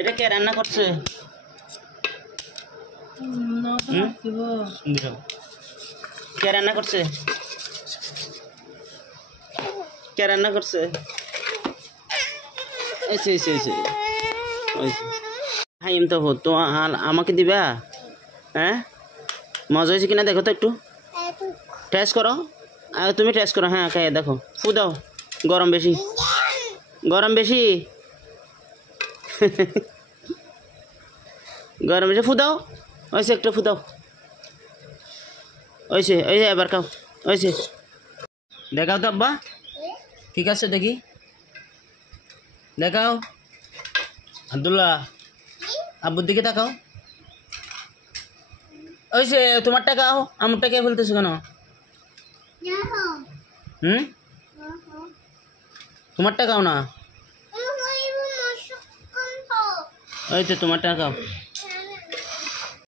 এটা কে রান্না করছে? কে রান্না করছে? কে রান্না করছে? হাইম তো তো আমাকে দিবা? হ্যাঁ, মজা হয়েছে কিনা দেখো তো একটু টেস্ট করো। তুমি টেস্ট করো। হ্যাঁ খাই দেখো। ফু দাও। গরম বেশি, গরম বেশি। গরম বেশি, ফু দাও। ওইসে একটু ফু দাও। ওইসে ওই যে এবার খাও। ওইসে দেখাও তো আব্বা, ঠিক আছে দেখি দেখাও। আব্দুল্লাহ আব্বুর দিকে তাকাও। ওইসে তোমার টাকা আমার টাকা ফেলতেছো কেন? তোমার টাকাও না। ওই তো তোমার টাকাও।